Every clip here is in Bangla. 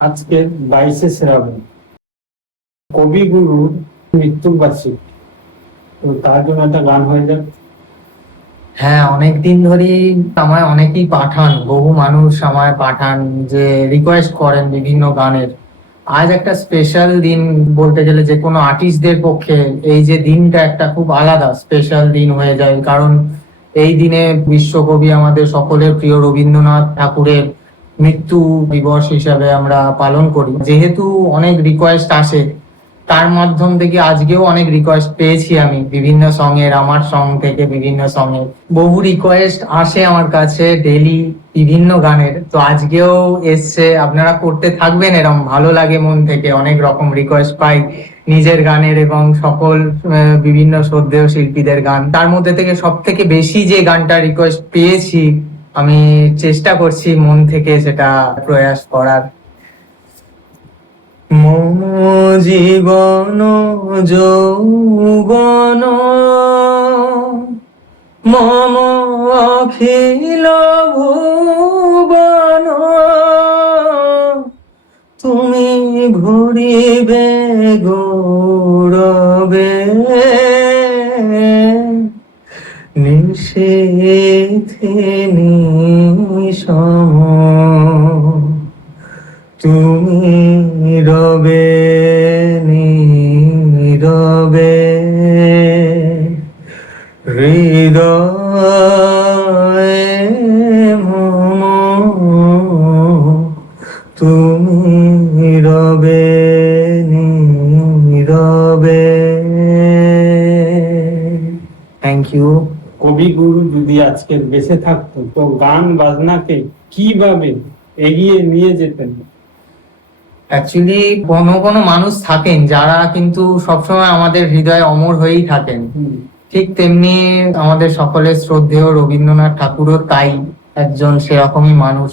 আজকে 22শে শ্রাবণ, কবিগুরুর মৃত্যুবার্ষিকী। তো তার জন্য একটা গান হয়ে যাক। হ্যাঁ, অনেকদিন ধরেই আমায় অনেকেই পাঠান, বহু মানুষ আমায় পাঠান যে রিকোয়েস্ট করেন বিভিন্ন গানের। আজ একটা স্পেশাল দিন বলতে গেলে যে কোনো আর্টিস্টদের পক্ষে এই যে দিনটা একটা খুব আলাদা স্পেশাল দিন হয়ে যায়, কারণ এই দিনে বিশ্বকবি আমাদের সকলের প্রিয় রবীন্দ্রনাথ ঠাকুরের মৃত্যু দিবস হিসাবে আমরা পালন করি। যেহেতু অনেক রিকোয়েস্ট আসে, তার মাধ্যম থেকে আজকেও অনেক রিকোয়েস্ট পেয়েছি আমি বিভিন্ন সং এর, আমার সং থেকে বিভিন্ন সং এর বহু রিকোয়েস্ট আসে আমার কাছে ডেলি বিভিন্ন গানের। তো আজকেও এসছে, আপনারা করতে থাকবেন, এরকম ভালো লাগে মন থেকে, অনেক রকম রিকোয়েস্ট পাই নিজের গানের এবং সকল বিভিন্ন শ্রদ্ধেয় শিল্পীদের গান। তার মধ্যে থেকে সব থেকে বেশি যে গানটা রিকোয়েস্ট পেয়েছি, আমি চেষ্টা করছি মন থেকে সেটা প্রয়াস করার। মম জীবন যৌবন মম অখিল ভুবন, তুমি ঘুরিবে গৌরবে নিশীথে নিশম, তুমি রবে নীরবে হৃদয়ে মম, তুমি রবে নীরবে। Thank you. কবিগুরু যদি আজকে বেঁচে থাকতো তো গান বাজনাকে কিভাবে এগিয়ে নিয়ে যেতেন? অ্যাকচুয়ালি কোনো কোনো মানুষ থাকেন যারা কিন্তু সবসময় আমাদের হৃদয়ে অমর হয়েই থাকেন। ঠিক তেমনি আমাদের সকলের শ্রদ্ধেয় রবীন্দ্রনাথ ঠাকুরও তাই একজন সেরকমই মানুষ,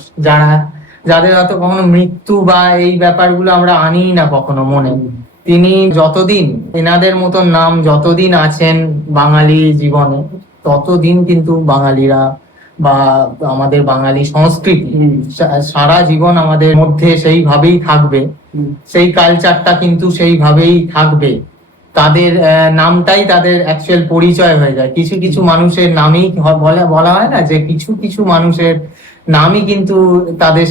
যাদের হয়তো কখনো মৃত্যু বা এই ব্যাপারগুলো আমরা আনিই না কখনো মনে। তিনি যতদিন, এনাদের মতন নাম যতদিন আছেন বাঙালি জীবনে, ততদিন কিন্তু বাঙালিরা বা আমাদের বাঙালি সংস্কৃতি সারা জীবন আমাদের মধ্যে সেইভাবেই থাকবে, সেই কালচারটা কিন্তু সেইভাবেই থাকবে। তাদের নামটাই তাদের অ্যাকচুয়াল পরিচয় হয়ে যায়। কিছু কিছু মানুষের নামেই বলা হয় না যে কিছু কিছু মানুষের নামই কিন্তু তাদের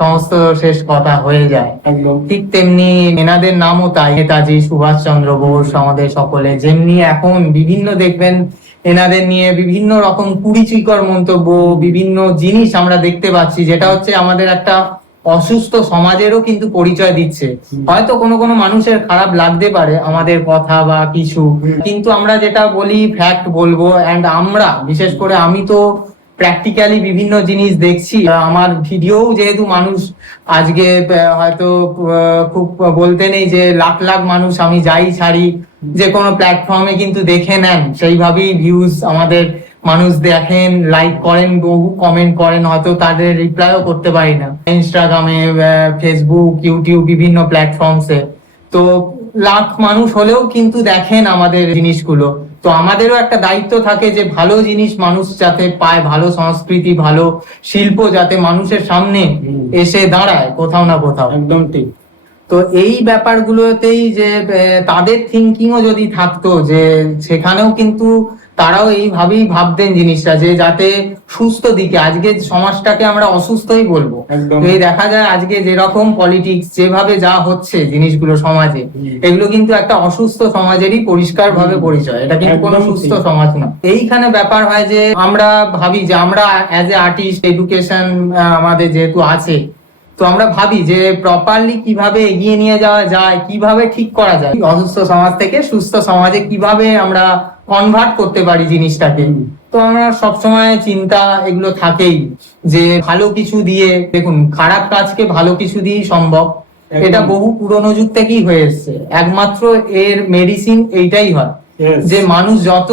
সমস্ত শেষ কথা হয়ে যায়। একদম ঠিক তেমনি এনাদের নামও তাই, নেতাজি সুভাষচন্দ্র বোস আমাদের সকলে যেমনি এখন বিভিন্ন দেখবেন এনাদের নিয়ে বিভিন্ন রকম কুরুচিকর মন্তব্য, বিভিন্ন জিনিস আমরা দেখতে পাচ্ছি, যেটা হচ্ছে আমাদের একটা অসুস্থ সমাজেরও কিন্তু পরিচয় দিচ্ছে। হয়তো কোনো কোনো মানুষের খারাপ লাগতে পারে আমাদের কথা বা কিছু, কিন্তু আমরা যেটা বলি ফ্যাক্ট বলবো। এন্ড আমরা বিশেষ করে আমি তো প্র্যাকটিক্যালি বিভিন্ন জিনিস দেখছি। আমার ভিডিও যেহেতু মানুষ আজকে হয়তো খুব বলতে নেই যে লাখ লাখ মানুষ আমি যাই ছাড়ি যে কোনো প্ল্যাটফর্মে কিন্তু দেখে নেন, সেইভাবেই ভিউজ আমাদের মানুষ দেখেন, লাইক করেন, বহু কমেন্ট করেন, হয়তো তাদের রিপ্লাইও করতে পারি না ইনস্টাগ্রামে, ফেসবুক, ইউটিউব, বিভিন্ন প্ল্যাটফর্মসে। তো লাখ মানুষ হলেও কিন্তু দেখেন আমাদের জিনিসগুলো। তো আমাদেরও একটা দায়িত্ব থাকে যে ভালো জিনিস মানুষ যাতে পায়, ভালো সংস্কৃতি, ভালো শিল্প যাতে মানুষের সামনে এসে দাঁড়ায় কোথাও না কোথাও। একদম ঠিক। তো এই ব্যাপারগুলোতেই যে তাদের থিঙ্কিংও যদি থাকতো, যে সেখানেও কিন্তু তারাও এইভাবেই ভাবতেন জিনিসটা, যে যাতে সুস্থ দিকে, আজকে সমাজটাকে আমরা অসুস্থই বলবো। একদম। তো এই দেখা যায় আজকে যেরকম পলিটিক্স যেভাবে যা হচ্ছে জিনিসগুলো সমাজে, এগুলো কিন্তু একটা অসুস্থ সমাজেরই পরিষ্কার ভাবে পরিচয়, এটা কিন্তু কোনো একদম সুস্থ ঠিক। সমাজ না। এইখানে ব্যাপার হয় যে আমরা ভাবি যে আমরা অ্যাজ এ আর্টিস্ট, এডুকেশন আমাদের যেহেতু আছে, তো আমরা ভাবি যে প্রপারলি কিভাবে এগিয়ে নিয়ে যাওয়া যায়, কিভাবে ঠিক করা যায় অসুস্থ সমাজ থেকে সুস্থ সমাজে, কিভাবে আমরা কনভার্ট করতে পারি জিনিসটাকে। তো আমরা সবসময় চিন্তা এগুলো থাকেই যে ভালো কিছু দিয়ে, দেখুন খারাপ কাজকে ভালো কিছু দিয়েই সম্ভব, এটা বহু পুরোনো যুগ থেকেই হয়ে এসছে। একমাত্র এর মেডিসিন এইটাই হয় যে মানুষ যত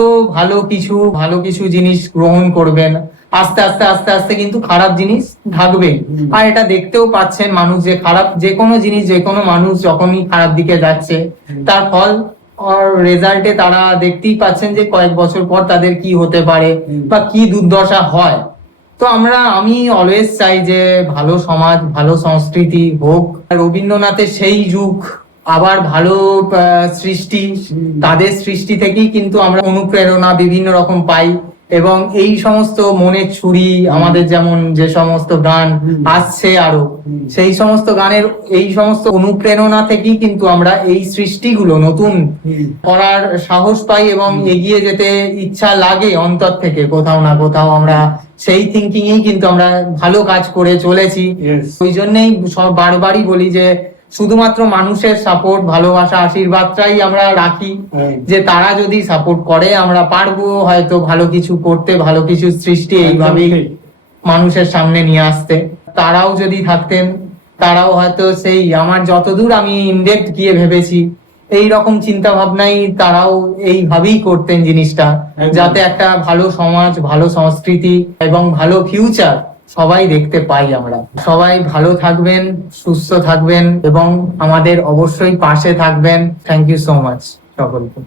ভালো কিছু জিনিস গ্রহণ করবেন, আস্তে আস্তে আস্তে আস্তে কিন্তু খারাপ জিনিস থাকবে। আর এটা দেখতেও পাচ্ছেন মানুষ যে খারাপ যে কোনো জিনিস, যে কোনো মানুষ যখনই খারাপ দিকে যাচ্ছে, তার ফল আর রেজাল্টে তারা দেখতেই পাচ্ছেন যে কয়েক বছর পর তাদের কি হতে পারে বা কি দুর্দশা হয়। তো আমি অলওয়েজ চাই যে ভালো সমাজ, ভালো সংস্কৃতি হোক। রবীন্দ্রনাথের সেই যুগ, আবার ভালো সৃষ্টি, তাদের সৃষ্টি থেকেই কিন্তু আমরা অনুপ্রেরণা বিভিন্ন রকম পাই। এবং এই সমস্ত মনের ছুরি, আমাদের যেমন যে সমস্ত গান আসছে আরো, সেই সমস্ত গানের এই সমস্ত অনুপ্রেরণা থেকেই কিন্তু আমরা এই সৃষ্টিগুলো নতুন করার সাহস পাই এবং এগিয়ে যেতে ইচ্ছা লাগে অন্তর থেকে। কোথাও না কোথাও আমরা সেই থিঙ্কিংই কিন্তু আমরা ভালো কাজ করে চলেছি। Yes. ওই জন্যই সব বারবারই বলি যে শুধুমাত্র মানুষের সাপোর্ট, ভালোবাসা, আশীর্বাদটাই আমরা রাখি, যে তারা যদি সাপোর্ট করে আমরা পারবো হয়তো ভালো কিছু করতে, ভালো কিছু সৃষ্টি এইভাবেই মানুষের সামনে নিয়ে আসতে। তারাও যদি থাকতেন, তারাও হয়তো সেই আমার যতদূর আমি ইনডেপথ গিয়ে ভেবেছি এই রকম চিন্তা ভাবনাই তারাও এইভাবেই করতেন জিনিসটা, যাতে একটা ভালো সমাজ, ভালো সংস্কৃতি এবং ভালো ফিউচার সবাই দেখতে পাই আমরা। সবাই ভালো থাকবেন, সুস্থ থাকবেন এবং আমাদের অবশ্যই পাশে থাকবেন। থ্যাংক ইউ সো মাচ সকলকে।